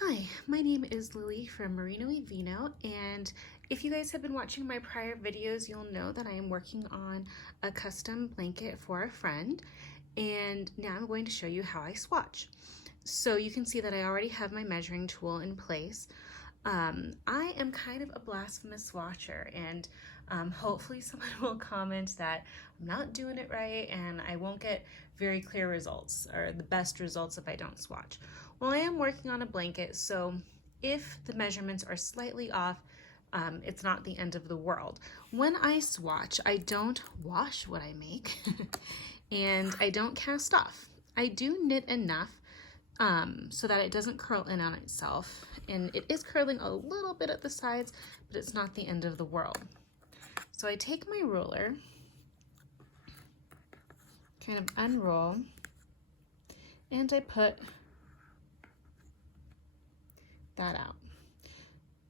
Hi, my name is Lily from Merino y Vino, and if you guys have been watching my prior videos, you'll know that I am working on a custom blanket for a friend, and now I'm going to show you how I swatch. So you can see that I already have my measuring tool in place. I am kind of a blasphemous swatcher, and hopefully someone will comment that I'm not doing it right and I won't get very clear results or the best results if I don't swatch. Well, I am working on a blanket, so if the measurements are slightly off, it's not the end of the world. When I swatch, I don't wash what I make and I don't cast off. I do knit enough so that it doesn't curl in on itself, and it is curling a little bit at the sides, but it's not the end of the world. So I take my ruler, kind of unroll, and I put that out.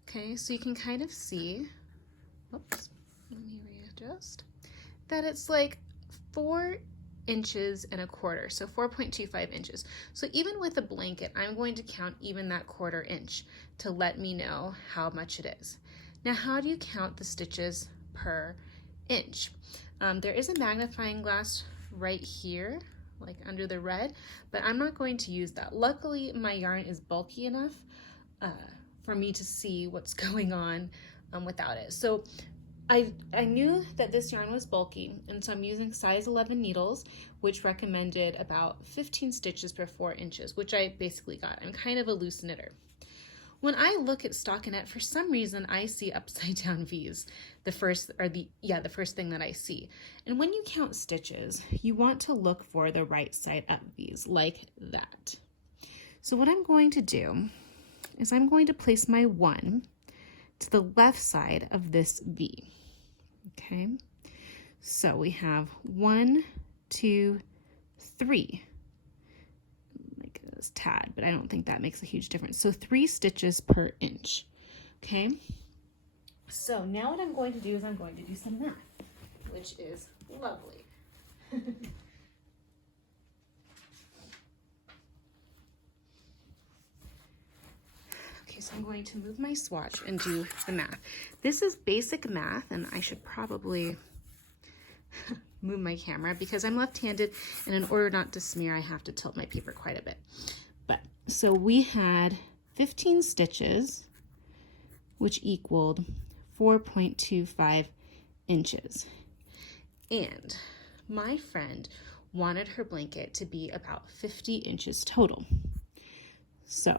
Okay, so you can kind of see, oops, let me readjust, that it's like 4 inches and a quarter, so 4.25 inches. So even with a blanket, I'm going to count even that 1/4 inch to let me know how much it is. Now, how do you count the stitches per inch? There is a magnifying glass right here, like under the red, but I'm not going to use that. Luckily, my yarn is bulky enough for me to see what's going on without it. So I knew that this yarn was bulky, and so I'm using size 11 needles, which recommended about 15 stitches per 4 inches, which I basically got. I'm kind of a loose knitter. When I look at stockinette, for some reason I see upside down V's, the first thing that I see. And when you count stitches, you want to look for the right side up V's, like that. So what I'm going to do is I'm going to place my 1 to the left side of this V. Okay, so we have 1, 2, 3. Make this tad, but I don't think that makes a huge difference. So 3 stitches per inch. Okay, so now what I'm going to do is I'm going to do some math, which is lovely. Okay, so I'm going to move my swatch and do the math. This is basic math, and I should probably move my camera because I'm left-handed, and in order not to smear, I have to tilt my paper quite a bit. But so we had 15 stitches, which equaled 4.25 inches. And my friend wanted her blanket to be about 50 inches total. So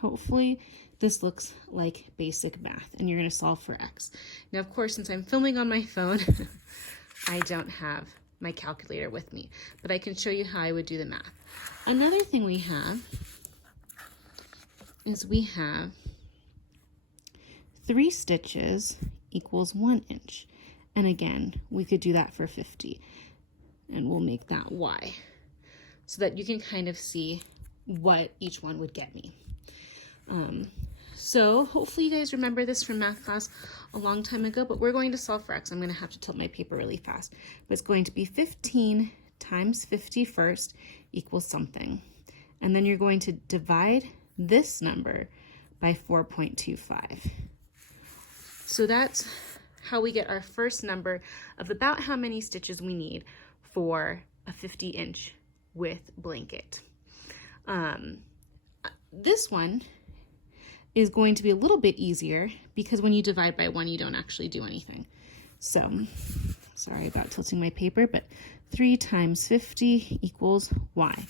hopefully this looks like basic math, and you're going to solve for X. Now, of course, since I'm filming on my phone, I don't have my calculator with me, but I can show you how I would do the math. Another thing we have is we have 3 stitches equals 1 inch. And again, we could do that for 50, and we'll make that Y so that you can kind of see what each one would get me. So hopefully you guys remember this from math class a long time ago, but we're going to solve for X. I'm going to have to tilt my paper really fast, but it's going to be 15 times 50 first equals something. And then you're going to divide this number by 4.25. So that's how we get our first number of about how many stitches we need for a 50-inch width blanket. This one is going to be a little bit easier because when you divide by 1, you don't actually do anything. So, sorry about tilting my paper, but 3 times 50 equals Y.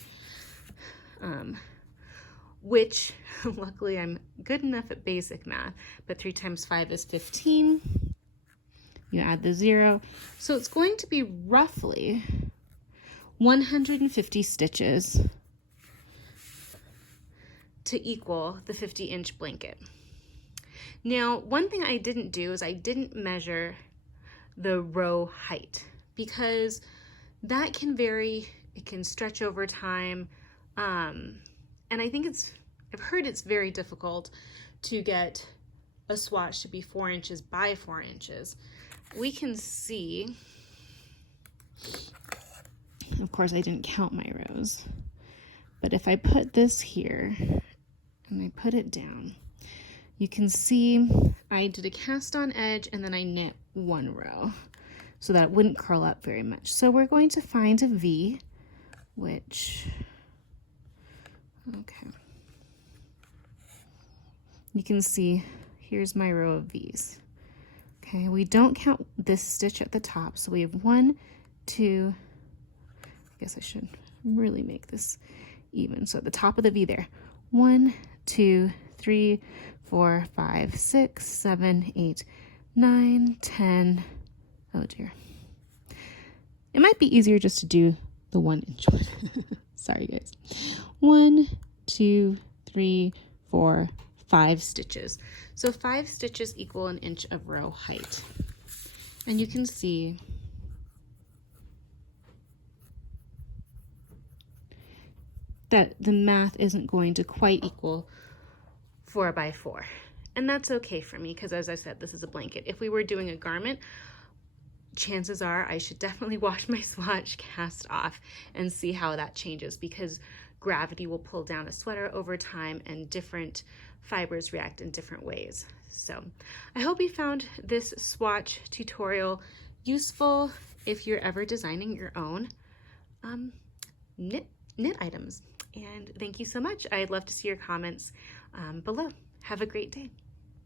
Which, luckily, I'm good enough at basic math, but 3 times 5 is 15. You add the 0. So it's going to be roughly 150 stitches to equal the 50-inch blanket. Now, one thing I didn't do is I didn't measure the row height because that can vary, it can stretch over time, and I think I've heard it's very difficult to get a swatch to be 4 inches by 4 inches. We can see, of course I didn't count my rows, but if I put this here and I put it down. You can see I did a cast on edge and then I knit one row so that it wouldn't curl up very much. So we're going to find a V, which, okay. You can see here's my row of V's. Okay, we don't count this stitch at the top, so we have 1, 2, I guess I should really make this even. So at the top of the V there, 1, 2, 3, 4, 5, 6, 7, 8, 9, 10. Oh dear. It might be easier just to do the 1 inch one. Sorry guys. 1, 2, 3, 4, 5 stitches. So 5 stitches equal an inch of row height. And you can see that the math isn't going to quite equal 4 by 4. And that's okay for me because, as I said, this is a blanket. If we were doing a garment, chances are I should definitely wash my swatch, cast off, and see how that changes, because gravity will pull down a sweater over time and different fibers react in different ways. So I hope you found this swatch tutorial useful if you're ever designing your own knit items. And thank you so much. I'd love to see your comments below. Have a great day.